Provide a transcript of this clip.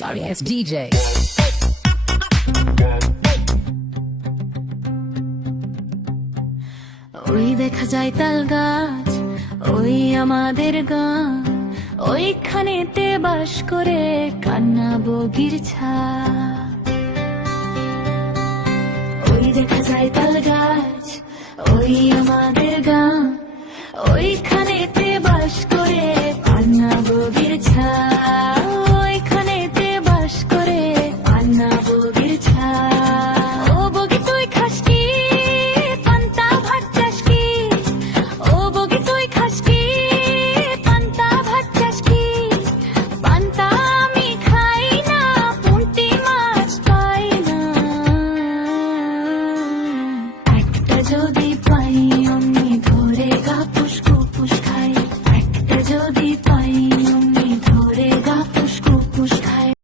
Sorry ass DJ. ওই দেখা যায় তাল গাছ, ওই আমাদের গান, ওইখানেতে বাস করে কান্না বগির ছাপ। ওই দেখা যায় তাল গাছ, ওই আমাদের গান, ওইখানেতে বাস করে কান্না বগির